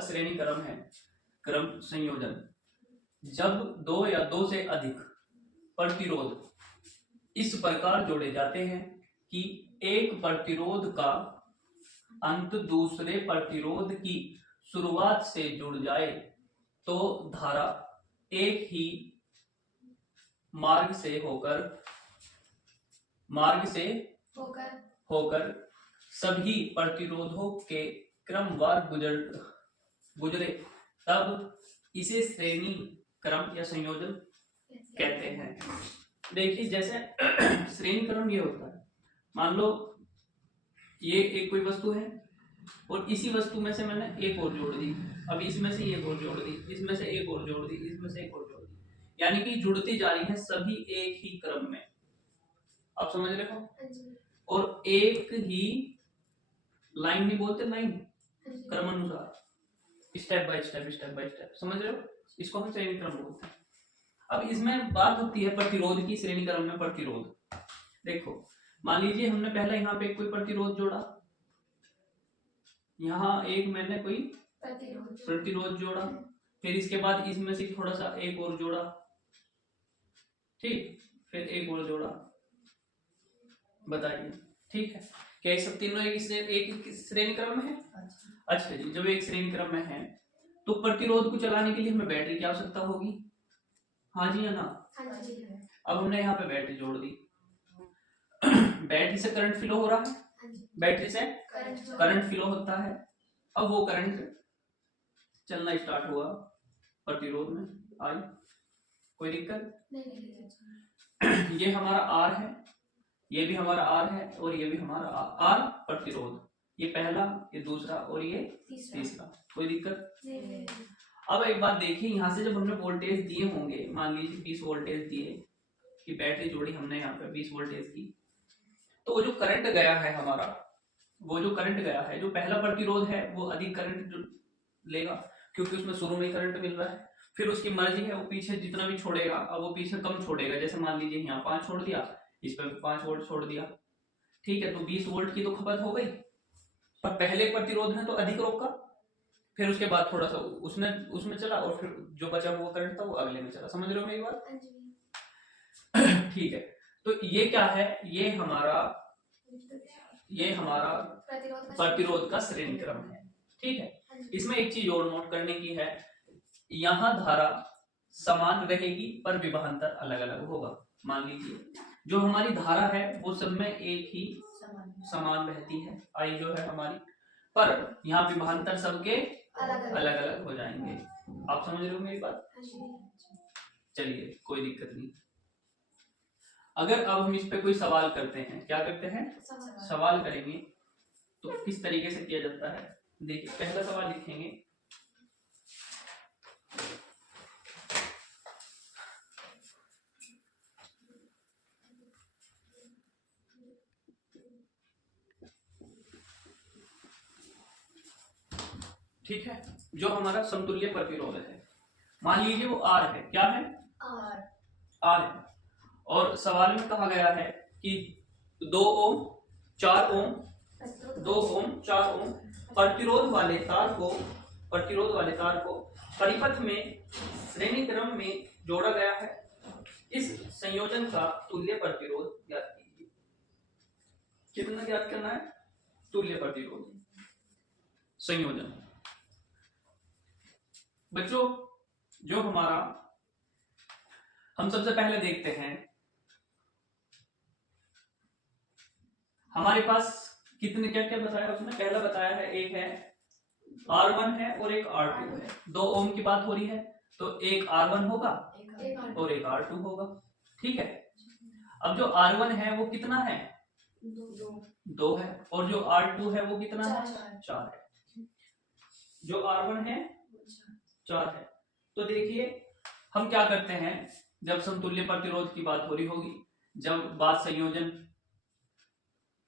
अश्रेणी क्रम है, क्रम संयोजन, जब दो या दो से अधिक प्रतिरोध इस प्रकार जोड़े जाते हैं कि एक प्रतिरोध का अंत दूसरे प्रतिरोध की शुरुआत से जुड़ जाए, तो धारा एक ही मार्ग से होकर सभी प्रतिरोधों के क्रमवार गुजरे, तब इसे श्रेणी क्रम या संयोजन कहते हैं। देखिए जैसे श्रेणी क्रम ये होता है, मान लो ये एक कोई वस्तु है और इसी वस्तु में से मैंने एक और जोड़ दी, अब इसमें से एक और जोड़ दी, इसमें से एक और जोड़ दी, इसमें से एक और जोड़ दी, यानी कि जुड़ती जा रही है सभी एक ही क्रम में। आप समझ रहे हो? और एक ही लाइन नहीं बोलते, लाइन क्रमानुसार, स्टेप बाय स्टेप, समझ रहे हो? इसको हम श्रेणी क्रम बोलते हैं। अब इसमें बात होती है प्रतिरोध की। श्रेणी क्रम में प्रतिरोध देखो, मान लीजिए हमने पहले यहाँ पे कोई प्रतिरोध जोड़ा, यहाँ एक मैंने कोई प्रतिरोध जोड़ा, फिर इसके बाद इसमें से थोड़ा सा एक और जोड़ा, ठीक, फिर एक और जोड़ा, बताइए ठीक है क्या ये सब तीनों एक श्रेणी क्रम में है? अच्छा जी, जब एक श्रेणी क्रम में है तो प्रतिरोध को चलाने के लिए हमें बैटरी की आवश्यकता होगी, हाँ जी या ना? अब हमने यहाँ पे बैटरी जोड़ दी, बैटरी से करंट फ्लो हो रहा है, बैटरी से करंट फ्लो होता है। अब वो करंट चलना स्टार्ट हुआ, प्रतिरोध में आई, कोई दिक्कत नहीं। ये हमारा आर है, ये भी हमारा आर है, और ये भी हमारा आर प्रतिरोध, ये पहला, ये दूसरा और ये तीसरा, कोई दिक्कत नहीं। अब एक बात देखिए, यहाँ से जब हमने वोल्टेज दिए होंगे, मान लीजिए 20 वोल्टेज दिए कि बैटरी जोड़ी हमने यहाँ पे 20 वोल्टेज की, तो वो जो करंट गया है हमारा, वो जो करंट गया है, जो पहला प्रतिरोध है वो अधिक करंट लेगा क्योंकि उसमें शुरू में करंट मिल रहा है, फिर उसकी मर्जी है वो पीछे जितना भी छोड़ेगा, अब वो पीछे कम छोड़ेगा, जैसे मान लीजिए यहाँ 5 छोड़ दिया, इस पर 5 वोल्ट छोड़ दिया, ठीक है, तो 20 वोल्ट की तो खपत हो गई, पर पहले प्रतिरोध में तो अधिक रोका, फिर उसके बाद थोड़ा सा उसमें चला, और फिर जो बचा हुआ करंट था वो अगले में चला। समझ रहे हो मेरी बात? ठीक है, तो ये क्या है, ये हमारा प्रतिरोध का श्रेणी क्रम है, ठीक है। इसमें एक चीज और नोट करने की है, यहाँ धारा समान रहेगी पर विभवांतर अलग अलग होगा। मान लीजिए जो हमारी धारा है वो सब में एक ही समान रहती है, आई जो है हमारी, पर यहाँ विभवांतर सबके अलग अलग हो जाएंगे। आप समझ रहे हो मेरी बात? चलिए कोई दिक्कत नहीं। अगर अब हम इस पे कोई सवाल करते हैं, क्या करते हैं, सवाल करेंगे, तो किस तरीके से किया जाता है, देखिए पहला सवाल लिखेंगे, ठीक है, जो हमारा समतुल्य प्रतिरोध है, मान लीजिए वो आर है, क्या है, आर है, और सवाल में कहा गया है कि 2 ओम 4 ओम 2 ओम 4 ओम प्रतिरोध वाले तार को परिपथ में श्रेणी क्रम में जोड़ा गया है, इस संयोजन का तुल्य प्रतिरोध ज्ञात कीजिए। कितना ज्ञात करना है, तुल्य प्रतिरोध संयोजन। बच्चों जो हम सबसे पहले देखते हैं, हमारे पास कितने क्या क्या बताया उसने, पहला बताया है एक है R1 है और एक R2 है, 2 ओम की बात हो रही है, तो एक R1 होगा और एक R2 होगा, ठीक है। अब जो R1 है वो कितना है, 2 है, और जो R2 है वो कितना है, 4 है, जो R1 है 4 है। तो देखिए हम क्या करते हैं, जब समतुल्य प्रतिरोध की बात हो रही होगी, जब बात संयोजन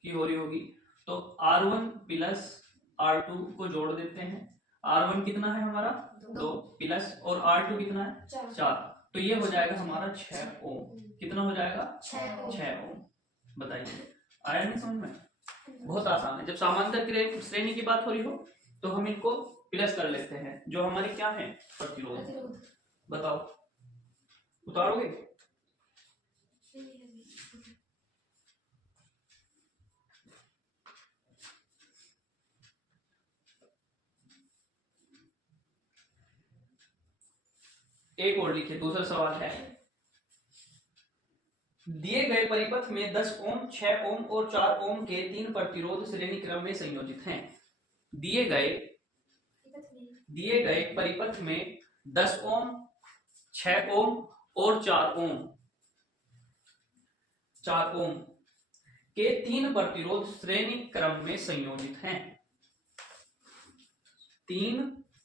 की हो रही होगी, तो R1 प्लस R2 को जोड़ देते हैं। R1 कितना है हमारा 2 प्लस, और R2 कितना है 4, तो ये हो जाएगा हमारा 6 ओम। कितना हो जाएगा, 6 ओम। बताइए आया नहीं समझ में? बहुत आसान है। जब समांतर श्रेणी की बात हो रही हो तो हम इनको प्लस कर लेते हैं, जो हमारे क्या है प्रतिरोध। बताओ उतारोगे? एक और लिखिए, दूसरा सवाल है, दिए गए परिपथ में 10 ओम, 6 ओम और 4 ओम के 3 प्रतिरोध श्रेणी क्रम में संयोजित हैं। दिए गए परिपथ में 10 ओम, 6 ओम और 4 ओम के 3 प्रतिरोध श्रेणी क्रम में संयोजित हैं। 3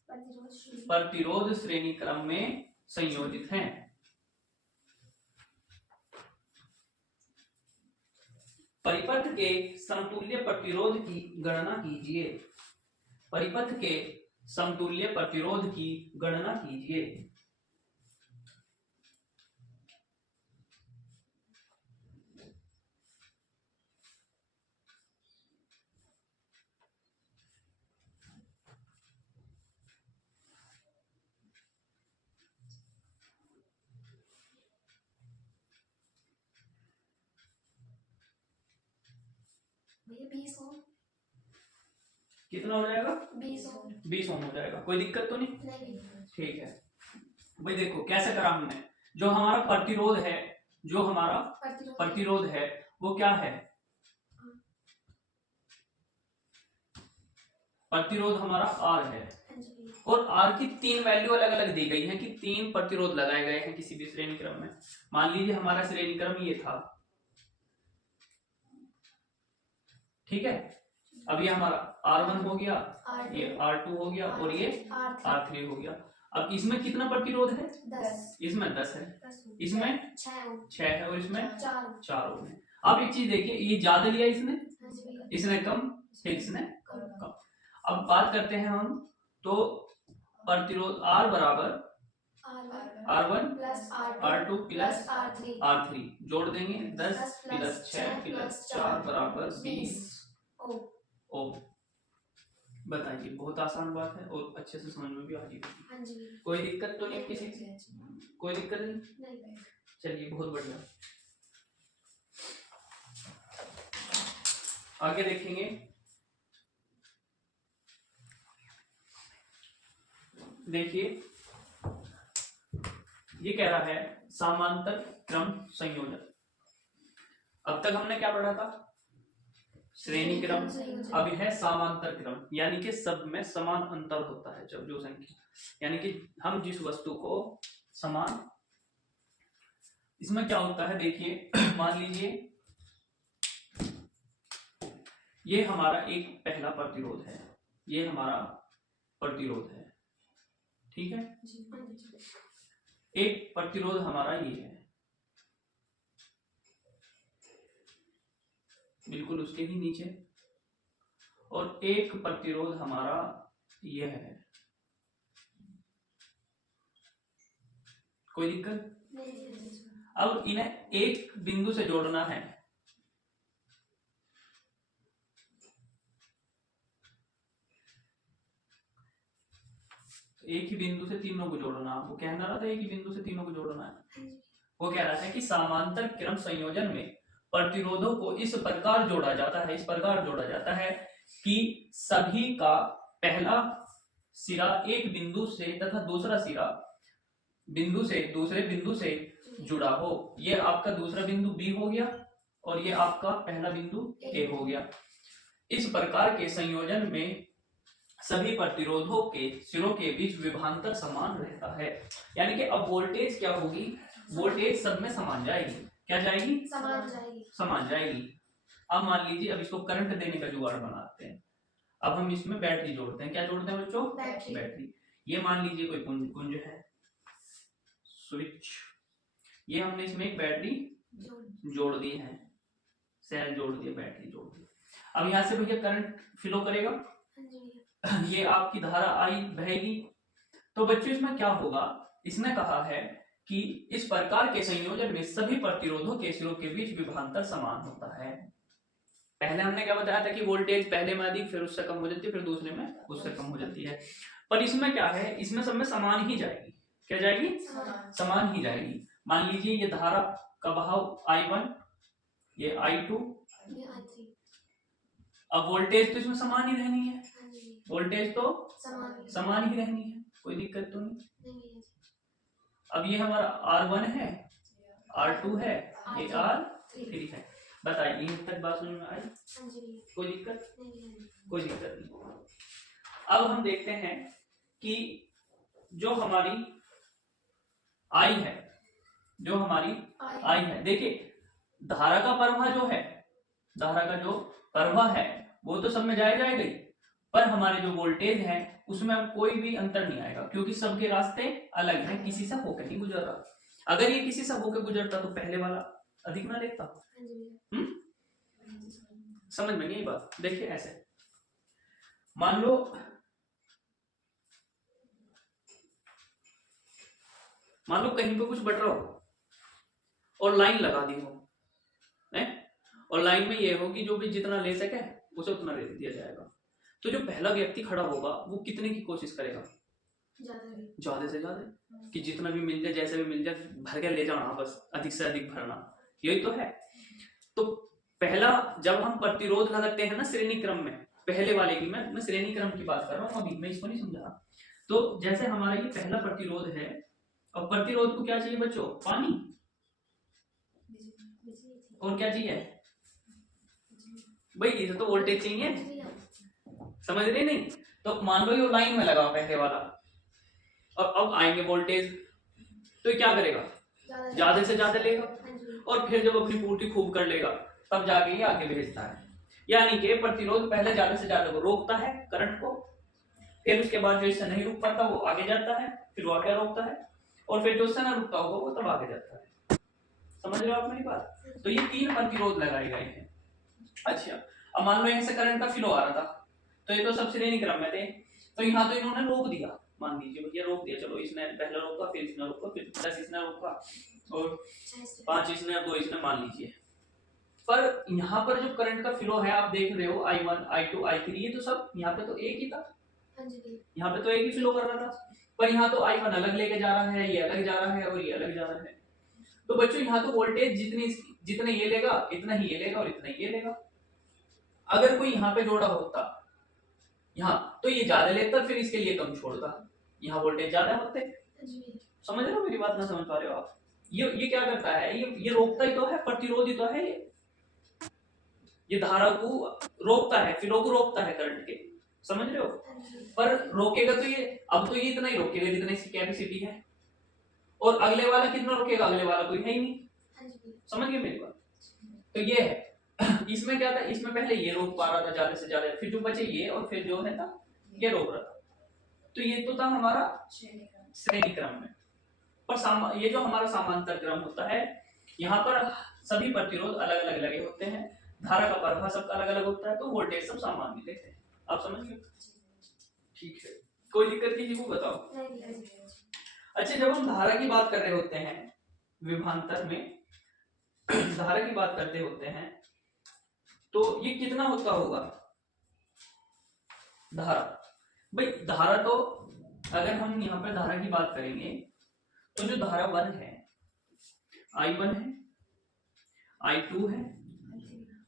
प्रतिरोध श्रेणी क्रम में संयोजित हैं। परिपथ के समतुल्य प्रतिरोध की गणना कीजिए। परिपथ के समतुल्य प्रतिरोध की गणना कीजिए। कितना हो जाएगा? 20 ओम हो जाएगा। कोई दिक्कत तो नहीं? ठीक है भाई, देखो कैसे करा हमने। जो हमारा प्रतिरोध है, वो क्या है? प्रतिरोध हमारा R है, और R की 3 वैल्यू अलग अलग दी गई है कि 3 प्रतिरोध लगाए गए हैं किसी भी श्रेणी क्रम में। मान लीजिए हमारा श्रेणी क्रम ये था, ठीक है। अब ये हमारा R1 हो गया, ये R2 हो गया और ये R3 हो गया। अब इसमें कितना प्रतिरोध है? 10। इसमें 10 है, इसमें 6 है और इसमें 4 है। अब एक चीज देखिए, ये ज्यादा लिया इसने कम, फिर इसने कम। अब बात करते हैं हम, तो प्रतिरोध R बराबर R1 R2 प्लस R3 जोड़ देंगे, 10 प्लस 6 प्लस 4 बराबर 20 ओम। बताइए, बहुत आसान बात है और अच्छे से समझ में भी आ जाएगी। कोई दिक्कत तो नहीं किसी की? कोई दिक्कत नहीं? चलिए बहुत बढ़िया। आगे देखेंगे, देखिए ये कह रहा है समांतर क्रम संयोजन। अब तक हमने क्या पढ़ा था? श्रेणी क्रम। अब है समांतर क्रम, यानी कि सब में समान अंतर होता है। जब जो संख्या, यानी कि हम जिस वस्तु को समान, इसमें क्या होता है देखिए, मान लीजिए ये हमारा एक पहला प्रतिरोध है, ये हमारा प्रतिरोध है, ठीक है। एक प्रतिरोध हमारा ये है, बिल्कुल उसके ही नीचे, और एक प्रतिरोध हमारा यह है। कोई दिक्कत? अब इन्हें एक बिंदु से जोड़ना है। एक ही बिंदु से तीनों को जोड़ना, वो कहना रहा था एक ही बिंदु से तीनों को जोड़ना है। वो कह रहा था कि समांतर क्रम संयोजन में प्रतिरोधों को इस प्रकार जोड़ा जाता है कि सभी का पहला सिरा एक बिंदु से तथा दूसरा सिरा दूसरे बिंदु से जुड़ा हो। ये आपका दूसरा बिंदु B हो गया और ये आपका पहला बिंदु A हो गया। इस प्रकार के संयोजन में सभी प्रतिरोधों के सिरों के बीच विभवांतर समान रहता है। यानी कि अब वोल्टेज क्या होगी? वोल्टेज सब में समान जाएगी। क्या जाएगी? समान जाएगी। अब मान लीजिए, अब इसको करंट देने का जुगाड़ बनाते हैं। अब हम इसमें बैटरी जोड़ते हैं। क्या जोड़ते हैं बच्चों? बैटरी। ये मान लीजिए कोई कुंज है, स्विच, ये हमने इसमें एक बैटरी जोड़ दी है, सेल जोड़ दिए, बैटरी जोड़ दी। अब यहाँ से भैया करंट फ्लो करेगा, ये आपकी धारा आई बहेगी। तो बच्चों इसमें क्या होगा? इसने कहा है कि इस प्रकार के संयोजन में सभी प्रतिरोधों के सिरों के बीच विभवांतर समान होता है। पहले हमने क्या बताया था कि वोल्टेज पहले में अधिक, फिर उससे कम हो जाती है, फिर दूसरे में उससे कम हो जाती है। पर इसमें क्या है, इसमें सब में समान ही जाएगी। क्या जाएगी? समान ही जाएगी। मान लीजिए ये धारा का बहाव I1, ये I2, अब वोल्टेज तो इसमें समान ही रहनी है, वोल्टेज तो समान ही रहनी है, कोई दिक्कत तो नहीं। अब ये हमारा R1 है, R2 है, ये R3 है। बताइए यहाँ तक बात समझ में आई? कोई दिक्कत? कोई दिक्कत नहीं। अब हम देखते हैं कि जो हमारी I है, जो हमारी I है, देखिए धारा का प्रवाह जो है, धारा का जो प्रवाह है वो तो सब में जाएगा ही, पर हमारे जो वोल्टेज है उसमें अब कोई भी अंतर नहीं आएगा, क्योंकि सबके रास्ते अलग हैं, किसी से होकर नहीं गुजर रहा। अगर ये किसी से होकर गुजरता तो पहले वाला अधिक ना देखता। समझ में नहीं बात? देखिए ऐसे मान लो कहीं पे कुछ बट रहा हो और लाइन लगा दी हो, और लाइन में ये हो कि जो भी जितना ले सके उसे उतना दे दिया जाएगा। तो जो पहला व्यक्ति खड़ा होगा वो कितने की कोशिश करेगा? ज्यादा से ज्यादा, कि जितना भी मिल जाए, जैसे भी मिल जाए, भर के ले जाना, बस अधिक से अधिक भरना, यही तो है। तो पहला जब हम प्रतिरोध लगाते हैं ना श्रेणी क्रम में, पहले वाले की मैं श्रेणी क्रम की बात कर रहा हूँ, अभी मैं इसको नहीं समझा। तो जैसे हमारा ये पहला प्रतिरोध है, और प्रतिरोध को क्या चाहिए बच्चों? पानी, और क्या चाहिए भाई? ये तो वोल्टेज चाहिए, समझ रहे नहीं? तो मान लो ये लाइन में लगा पहले वाला, और अब आएंगे वोल्टेज, तो क्या करेगा? ज्यादा से ज्यादा लेगा, और फिर जब अपनी पूर्ति खूब कर लेगा तब जाके ये आगे भेजता है। यानी कि प्रतिरोध पहले ज्यादा से ज्यादा को रोकता है करंट को, फिर उसके बाद जो इससे नहीं रुक पाता वो आगे जाता है, फिर वो आगे रोकता है, और फिर जो उससे ना रुकता होगा वो तब आगे जाता है। समझ रहे हो आप मेरी बात? तो ये 3 प्रतिरोध लगाए गए हैं। अच्छा, अब मान लो यहाँ से करंट का फ्लो आ रहा था, तो ये तो सब श्रेणी क्रम में थे, तो यहाँ तो इन्होंने रोक दिया, मान लीजिए भैया रोक दिया, चलो इसने पहले रोका, फिर इसने रोका, फिर 10 इसने रोका, और 5 इसने, 2 इसने, मान लीजिए। पर यहाँ पर जो करंट का फ्लो है आप देख रहे हो, I1, I2, I3, ये तो सब यहाँ पे तो एक ही था, यहाँ पे तो एक ही फ्लो कर रहा था, पर यहाँ तो I1 अलग लेके जा रहा है, ये अलग जा रहा है, और ये अलग जा रहा है। तो बच्चों यहाँ तो वोल्टेज जितने ये लेगा इतना ही ये लेगा, और इतना ही ये लेगा। अगर कोई यहाँ पे जोड़ा होता यहाँ, तो ये ज्यादा लेता, फिर इसके लिए कम छोड़ता, यहाँ वोल्टेज ज्यादा होते। समझ रहे हो मेरी बात? ना समझ पा रहे हो आप? ये क्या करता है, ये रोकता ही तो है, प्रतिरोधी तो है, ये धारा को रोकता है, फ्लो को रोकता है करंट के, समझ रहे हो? पर रोकेगा तो ये, अब तो ये इतना ही रोकेगा जितना इसकी कैपेसिटी है, और अगले वाला कितना रोकेगा? अगले वाला कोई है ही नहीं। समझ गए मेरी बात? तो ये है। इसमें क्या था, इसमें पहले ये रोक पा रहा था ज्यादा से ज्यादा, फिर जो बचे ये, और फिर जो है था ये रोक रहा था। तो ये तो था हमारा श्रेणी क्रम में। पर ये जो हमारा समांतर क्रम होता है, यहाँ पर सभी प्रतिरोध अलग अलग लगे होते हैं, धारा का प्रवाह सबका अलग अलग होता है, तो वोल्टेज सब सामान्य लेते हैं। आप समझ गए? ठीक है, कोई दिक्कत किसी को बताओ? अच्छा, जब हम धारा की बात कर रहे होते हैं विभवांतर में, धारा की बात करते होते हैं, तो ये कितना होता होगा धारा? भाई धारा तो अगर हम यहाँ पर धारा की बात करेंगे, तो जो धारा 1 है, I1 है, I2 है,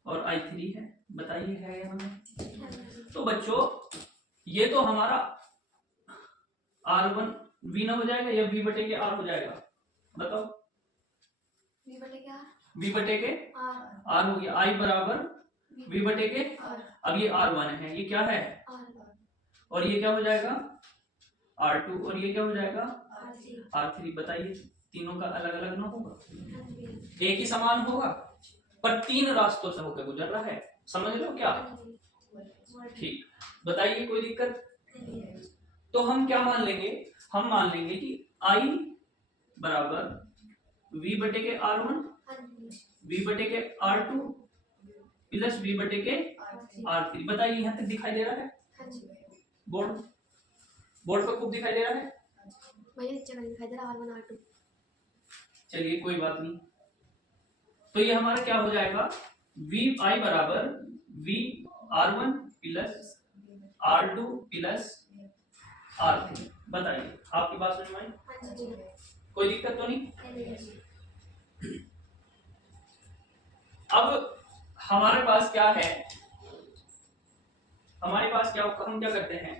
और I3 है। बताइए है या नहीं? तो बच्चों ये तो हमारा R1 V ना हो जाएगा, या V बटे के R हो जाएगा? बताओ। V बटे के R हो गया। I बराबर V बटे के R। अब ये R1 है, ये क्या है? और ये क्या हो जाएगा? R2, और ये क्या हो जाएगा? R3। बताइए, तीनों का अलग अलग ना होगा, एक ही समान होगा, पर 3 रास्तों से होकर गुजर रहा है। समझ लो क्या? ठीक, बताइए कोई दिक्कत? तो हम क्या मान लेंगे? हम मान लेंगे कि I बराबर V बटे के R1, V बटे के R2 प्लस V बटे के R3। बताइए यहाँ तक दिखाई दे रहा है? बोर्ड पर खूब दिखाई दे रहा है? दिखाई दे रहा R1 R2। चलिए कोई बात नहीं। तो ये हमारा क्या हो जाएगा? I बराबर V R1 plus R2 plus R3। बताइए आपकी बात समझ में आई? कोई दिक्कत तो नहीं? अब हमारे पास क्या है, हमारे पास क्या, हम क्या करते हैं,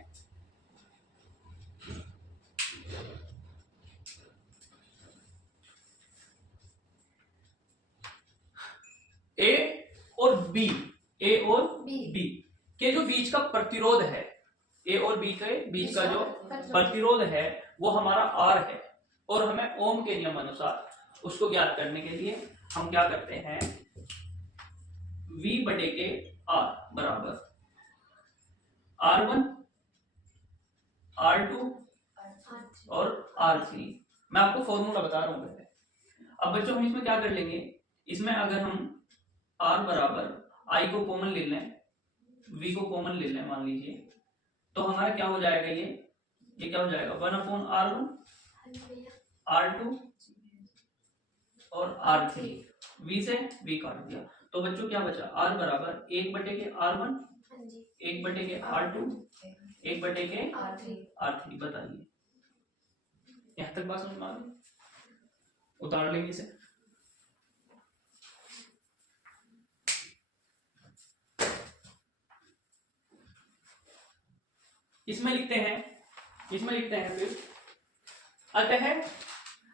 ए और बी, ए और बी के जो बीच का प्रतिरोध है, ए और बी के बीच का जो प्रतिरोध है वो हमारा आर है, और हमें ओम के नियम अनुसार उसको ज्ञात करने के लिए हम क्या करते हैं, V बटे के R बराबर R1 R2 और R3। मैं आपको फॉर्मूला बता रहा हूं पहले। अब बच्चों हम इसमें क्या कर लेंगे, इसमें अगर हम R बराबर I को कॉमन ले लें, V को कॉमन ले लें मान लीजिए, तो हमारा क्या हो जाएगा, ये क्या हो जाएगा 1/R1 R2 और R3। V से V काट दिया, तो बच्चों क्या बचा, R बराबर 1 बटे के R1 1 बटे के R2 1 बटे के R3। बताइए यहां तक बात समझ में आ गई? उतार लेंगे इसे। इसमें लिखते हैं फिर, अतः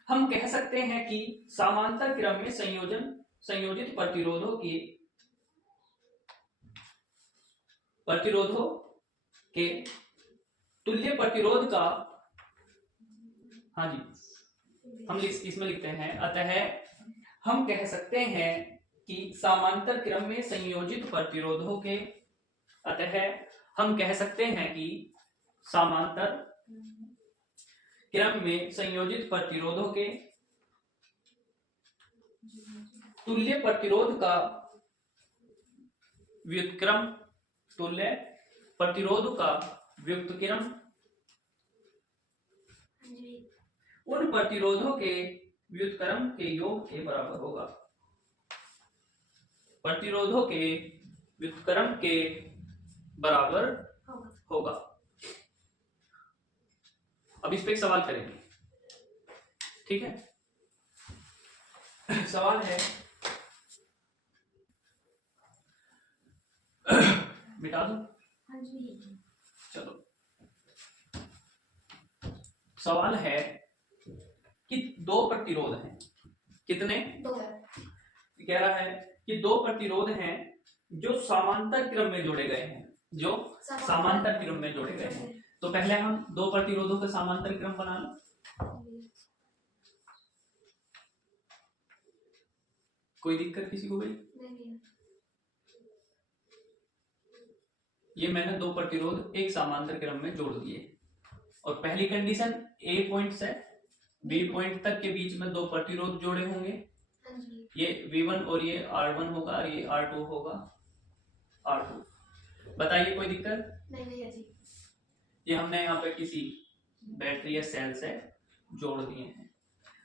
हम कह सकते हैं कि समांतर क्रम में संयोजित प्रतिरोधों के तुल्य प्रतिरोध का, हाँ जी हम इसमें लिखते हैं, अतः हम कह सकते हैं कि समांतर क्रम में संयोजित प्रतिरोधों के, अतः हम कह सकते हैं कि समांतर क्रम में संयोजित प्रतिरोधों के तुल्य प्रतिरोध का व्युत्क्रम, तुल्य प्रतिरोध का व्युत्क्रम उन प्रतिरोधों के व्युत्क्रम के योग के बराबर होगा। प्रतिरोधों के व्युत्क्रम के बराबर होगा। अब इस पे एक सवाल करेंगे, ठीक है? सवाल है, मिटा दो, चलो। सवाल है कि दो प्रतिरोध हैं, कितने? दो। कह रहा है कि दो प्रतिरोध हैं जो समांतर क्रम में जोड़े गए हैं, जो समांतर क्रम में जोड़े गए हैं। तो पहले हम दो प्रतिरोधों का समांतर क्रम बना लो। कोई दिक्कत किसी को भाई? ये मैंने दो प्रतिरोध एक समांतर क्रम में जोड़ दिए, और पहली कंडीशन ए पॉइंट से बी पॉइंट तक के बीच में दो प्रतिरोध जोड़े होंगे, ये V1 और ये R1 होगा और ये R2 होगा, R2। बताइए कोई दिक्कत? नहीं है जी। ये हमने यहाँ पे किसी बैटरी या सेल से जोड़ दिए हैं।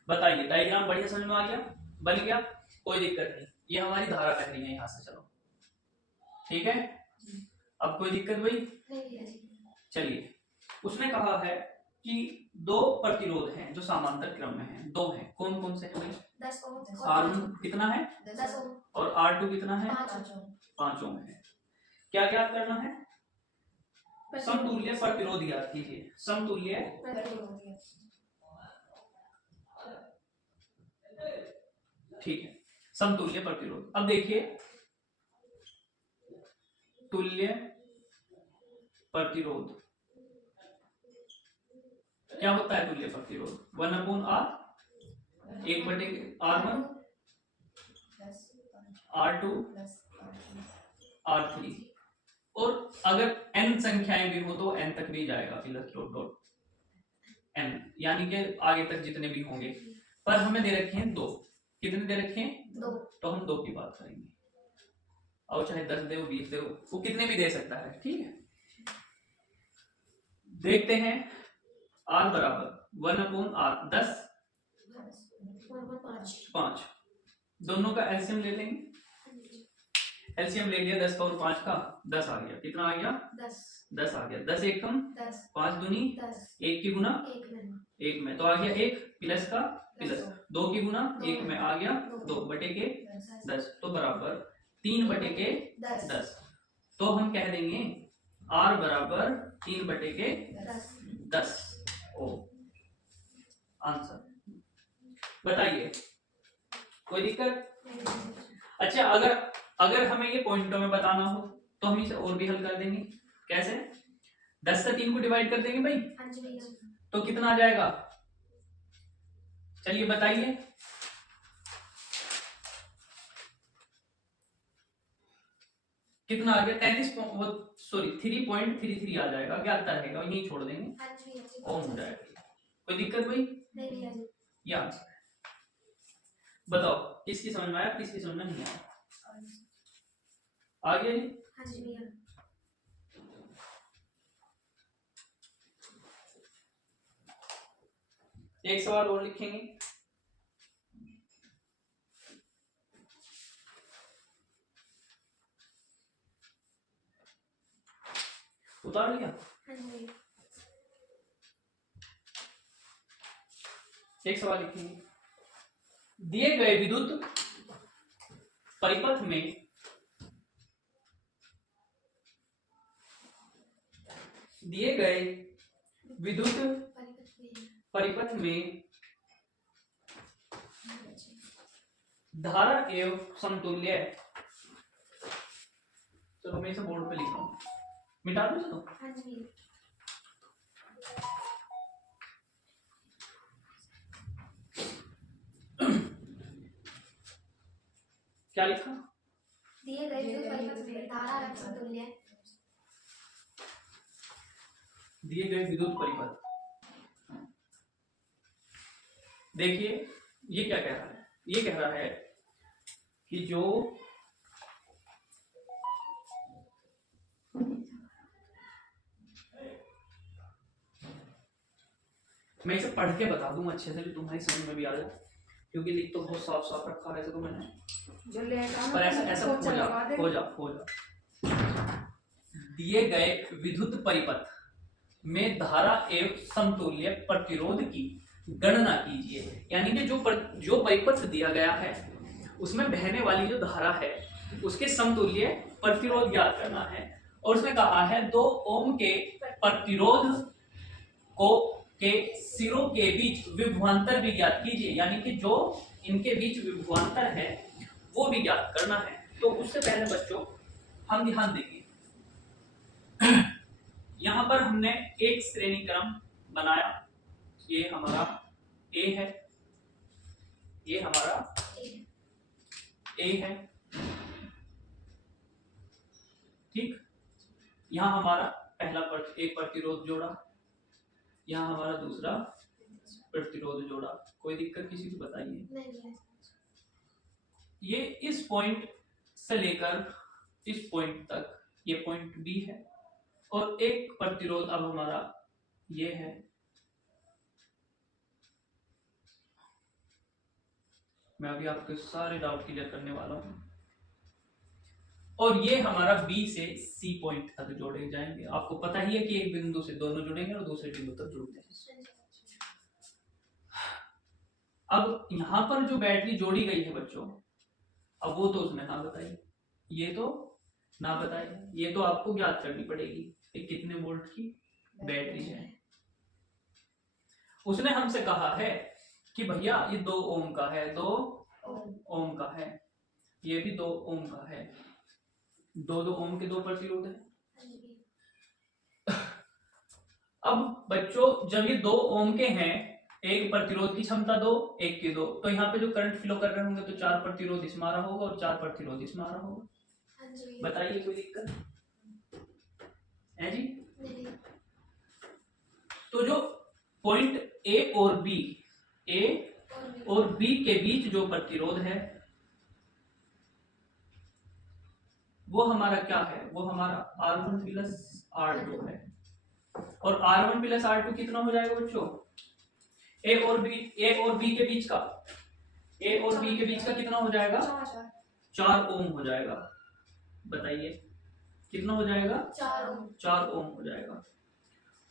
बताइए डायग्राम बढ़िया समझ में आ गया, बन गया, कोई दिक्कत नहीं। ये हमारी धारा बह रही है यहाँ से, चलो ठीक है। अब कोई दिक्कत भाई? नहीं है जी। चलिए, उसने कहा है कि दो प्रतिरोध हैं जो समांतर क्रम में हैं, दो हैं, कौन कौन से हैं? 10 ओम। R1 कितना है? 10 ओम। और R2 कितना है? 5 ओम है। क्या ज्ञात करना है? समतुल्य प्रतिरोध ज्ञात कीजिए। समतुल्य प्रतिरोध, ठीक है, समतुल्य प्रतिरोध। अब देखिए, तुल्य प्रतिरोध क्या होता है? तुल्य प्रतिरोध 1/R, 1 बटे R1 R2 R3, और अगर n संख्याएं भी हो तो n तक भी जाएगा, प्लस डॉट डॉट n, यानी कि आगे तक जितने भी होंगे। पर हमें दे रखे हैं दो, कितने दे रखे हैं? दो। तो हम दो की बात करेंगे, और चाहे 10 दे 20 दे, वो कितने भी दे सकता है, ठीक है। देखते हैं, R बराबर 1/R, 10 5, दोनों का एलसीएम ले लेंगे। एलसीएम ले लिया 10 पावर 5 का 10 आ गया। कितना आ गया? 10 आ गया। 10 एक कम 5 दूनी 1 की गुना 1 में तो आ गया 1 प्लस का प्लस 2 की गुना 1 में आ गया 2 बटे के 10 तो बराबर 3 बटे के 10। तो हम कह देंगे R बराबर 3 बटे के 10 ओम। आंसर बताइए, कोई दिक्कत? अच्छा, अगर हमें ये पॉइंटों में बताना हो तो हम इसे और भी हल कर देंगे। कैसे? 10 से 3 को डिवाइड कर देंगे भाई, तो कितना आ जाएगा? चलिए बताइए। कितना आ गया? 3.33 आ जाएगा। क्या आता रहेगा? यही छोड़ देंगे, ओम हो जाएगा। कोई दिक्कत भाई? नहीं। या बताओ किसकी समझ में आया, किसकी समझ में नहीं आया? आ गया जी? हाँ जी भैया। एक सवाल और लिखेंगे। उतार लिया? हाँ जी। एक सवाल लिखेंगे। दिए गए विद्युत परिपथ में धारा एवं समतुल्य, चलो मैं इसे बोर्ड पे लिख रहा हूं, मिटा दो इसको। हाँ जी। क्या लिखा? दिए गए विद्युत परिपथ में धारा एवं समतुल्य। दिए गए विद्युत परिपथ, देखिए ये क्या कह रहा है? ये कह रहा है कि जो मैं इसे पढ़ के बता दूंगा अच्छे से, भी तुम्हारी समझ में भी आ जाए, क्योंकि लिख तो बहुत साफ साफ रखा है तो मैंने, पर ऐसा हो जा। दिए गए विद्युत परिपथ में धारा एवं समतुल्य प्रतिरोध की गणना कीजिए। यानी कि जो परिपथ दिया गया है उसमें बहने वाली जो धारा है उसके समतुल्य प्रतिरोध ज्ञात करना है। और उसने कहा है 2 ओम के प्रतिरोध के सिरों के बीच विभवांतर भी ज्ञात कीजिए। यानी कि जो इनके बीच विभवांतर है वो भी ज्ञात करना है। तो उससे पहले बच्चों हम ध्यान देंगे, यहां पर हमने एक श्रेणी क्रम बनाया। ये हमारा ए है, ये हमारा ए है, ठीक। यहां हमारा पहला एक प्रतिरोध जोड़ा, यहां हमारा दूसरा प्रतिरोध जोड़ा। कोई दिक्कत किसी को बताइए? नहीं। ये इस पॉइंट से लेकर इस पॉइंट तक ये पॉइंट बी है, और एक प्रतिरोध अब हमारा ये है। मैं अभी आपके सारे डाउट क्लियर करने वाला हूं। और ये हमारा बी से सी पॉइंट तक जोड़े जाएंगे। आपको पता ही है कि एक बिंदु से दोनों जुड़ेंगे और दूसरे बिंदु तक जुड़ते हैं। अब यहां पर जो बैटरी जोड़ी गई है बच्चों, अब वो तो उसने ना बताई, ये तो ना बताई, ये तो आपको ज्ञात करनी पड़ेगी कि कितने वोल्ट की बैटरी है। उसने हमसे कहा है कि भैया ये 2 ओम का है, 2 ओम का है, ये भी 2 ओम का है, 2 ओम के 2 प्रतिरोध है। अब बच्चों जब ये 2 ओम के हैं, एक प्रतिरोध की क्षमता 2, एक की 2, तो यहाँ पे जो करंट फ्लो कर रहे होंगे तो 4 प्रतिरोध इसमें आ रहा होगा और 4 प्रतिरोध इसमें आ रहा होगा। बताइए कोई दिक्कत है जी? तो जो पॉइंट ए और बी के बीच जो प्रतिरोध है वो हमारा क्या है? वो हमारा R1 प्लस R2 है। और R1 प्लस R2 कितना हो जाएगा बच्चों? ए और बी के बीच का कितना हो जाएगा? 4 ओम हो जाएगा। बताइए कितना हो जाएगा? 4 ओम हो जाएगा।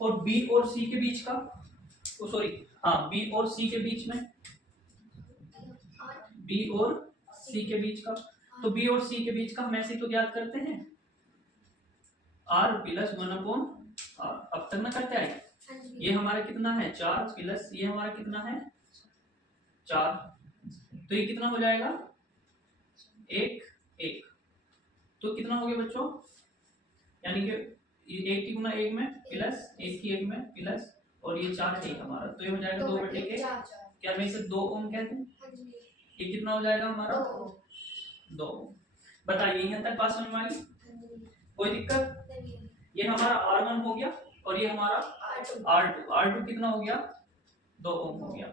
और बी और सी के बीच का, सॉरी हाँ, बी और सी के बीच में, बी और सी के बीच का, तो बी और सी के बीच का हम ऐसे तो ज्ञात करते हैं आर प्लस 1/r। अब तक ना करते आए, ये हमारा कितना है 4 प्लस ये हमारा कितना है 4, तो ये कितना हो जाएगा 1 1, तो कितना हो गया बच्चों, यानी कि 1 की गुना 1 में प्लस 1 की 1 में प्लस, और ये 4 है हमारा, तो ये हो जाएगा 2/1। क्या मैं इसे 2 ओम कहते हैं? ये कितना हो जाएगा हमारा 2 ओम। बताइए यहाँ तक बात समझ में आई? कोई दिक्कत? ये हमारा R1 हो गया और ये हमारा R2 कितना हो गया 2 ओम हो गया।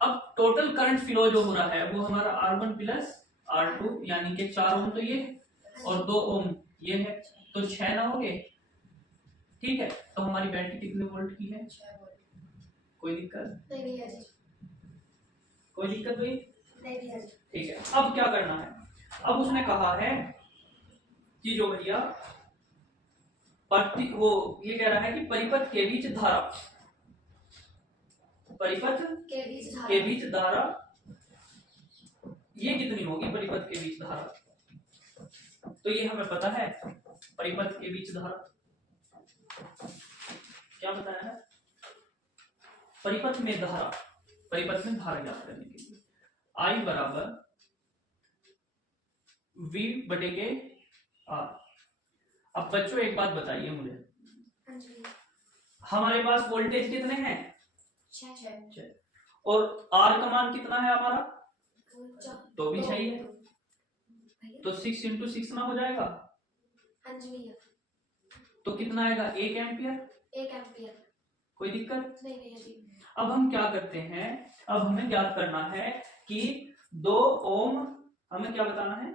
अब टोटल करंट फ्लो जो हो रहा है वो हमारा R1 प्लस R2 यानी कि 4 ओम तो ये और 2 ओम ये है, तो 6 ना हो गए, ठीक है। तो हमारी बैटरी कितने वोल्ट की है? 6 वोल्ट। कोई दिक्कत? नहीं है जी। कोई दिक्कत भाई? नहीं है जी। ठीक है, अब क्या करना है? अब उसने कहा है कि जो भैया वो ये कह रहा है कि परिपथ के बीच धारा, परिपथ के बीच धारा ये कितनी होगी परिपथ के बीच धारा? तो ये हमें पता है परिपथ के बीच धारा क्या बताया है? परिपथ में धारा, परिपथ में धारा ज्ञात करने के लिए I बराबर V बटे के R। अब बच्चों एक बात बताइए मुझे, हमारे पास वोल्टेज कितने हैं? 6। और R का मान कितना है हमारा? तो भी चाहिए, तो 6 × 6 ना हो जाएगा, तो कितना आएगा 1 एम्पियर। कोई दिक्कत? नहीं। अब हम क्या करते हैं, अब हमें ज्ञात करना है कि 2 ओम, हमें क्या बताना है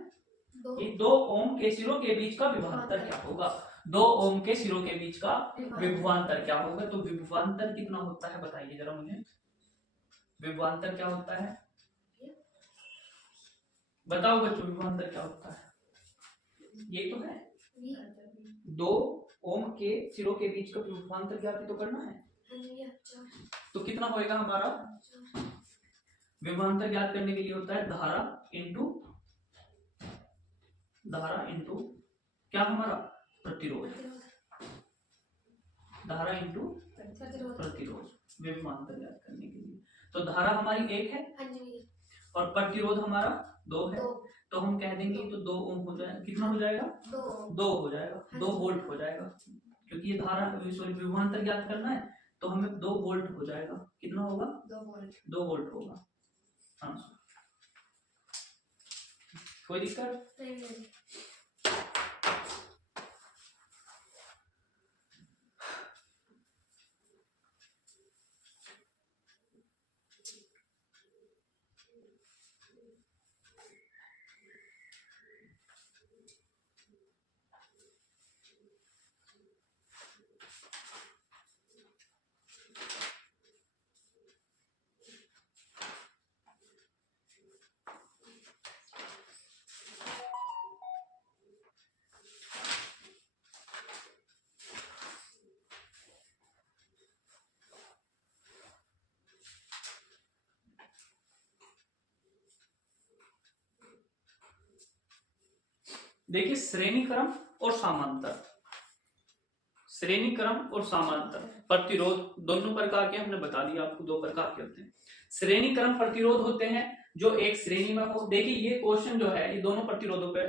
कि 2 ओम के सिरों के बीच का विभवांतर क्या होगा। 2 ओम के सिरों के बीच का विभवांतर क्या होगा, तो विभवांतर कितना होता है बताइए जरा मुझे, विभवांतर क्या होता है बताओ बच्चों, विभवांतर क्या होता है? ये तो है 2 ओम के सिरों के बीच का विभवांतर ज्ञात तो करना है, तो कितना होएगा हमारा विभवांतर ज्ञात करने के लिए होता है धारा इंटू क्या हमारा प्रतिरोध, धारा इंटू प्रतिरोध विभवांतर ज्ञात करने के लिए। तो धारा हमारी 1 है और प्रतिरोध हमारा 2 है, तो हम कह देंगे तो 2 ओम हो जाएगा, कितना हो जाएगा 2 हो जाएगा, 2 वोल्ट हो जाएगा, क्योंकि ये धारा सॉरी विभवांतर ज्ञात करना है तो हमें 2 वोल्ट हो जाएगा। कितना होगा 2 वोल्ट होगा। आंसर। कोई दिक्कत? देखिए श्रेणी क्रम और समांतर, श्रेणी क्रम और समांतर प्रतिरोध दोनों प्रकार के हमने बता दिया आपको, 2 प्रकार के होते हैं। श्रेणी क्रम प्रतिरोध होते हैं जो एक श्रेणी में हो, देखिए ये क्वेश्चन जो है ये दोनों प्रतिरोधों पे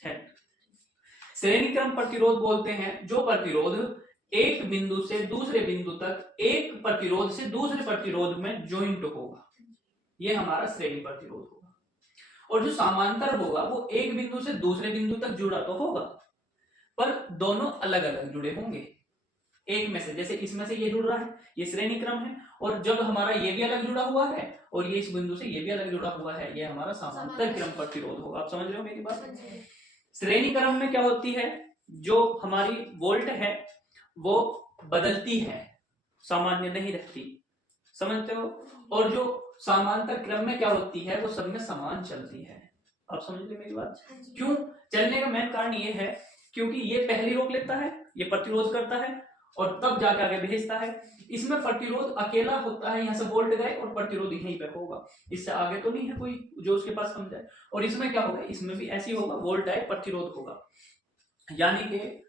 है। श्रेणी क्रम प्रतिरोध बोलते हैं जो प्रतिरोध एक बिंदु से दूसरे बिंदु तक एक प्रतिरोध से दूसरे प्रतिरोध में ज्वाइंट होगा, ये हमारा श्रेणी प्रतिरोध होगा। और जो समांतर होगा वो एक बिंदु से दूसरे बिंदु तक जुड़ा तो होगा पर दोनों अलग अलग जुड़े होंगे एक में से, जैसे इसमें से ये जुड़ रहा है ये श्रेणी क्रम है, और जब हमारा ये भी अलग जुड़ा हुआ है और ये इस बिंदु से ये भी अलग जुड़ा हुआ है, ये हमारा समांतर क्रम प्रतिरोध होगा। आप समझ रहे हो मेरी बात? श्रेणी क्रम में क्या होती है, जो हमारी वोल्ट है वो बदलती है, सामान्य नहीं रहती, समझते हो? और जो समांतर क्रम में क्या होती है वो सब में समान चलती है। आप समझ ली मेरी बात? हाँ जी। क्यों चलने का मेन कारण ये है क्योंकि ये पहले रोक लेता है, ये प्रतिरोध करता है और तब जाके आगे भेजता है। इसमें प्रतिरोध अकेला होता है, यहाँ से वोल्ट गए और प्रतिरोध यहीं पे होगा, इससे आगे तो नहीं है कोई जो उसके पास कम जाए। और इसमें क्या होगा, इसमें भी ऐसे ही होगा, वोल्ट आए प्रतिरोध होगा। यानी कि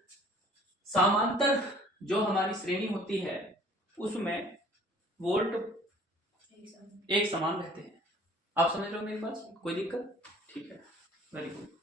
समांतर जो हमारी श्रेणी होती है उसमें वोल्ट एक समान रहते हैं। आप समझ रहे हो मेरी बात? कोई दिक्कत? ठीक है, वेरी गुड।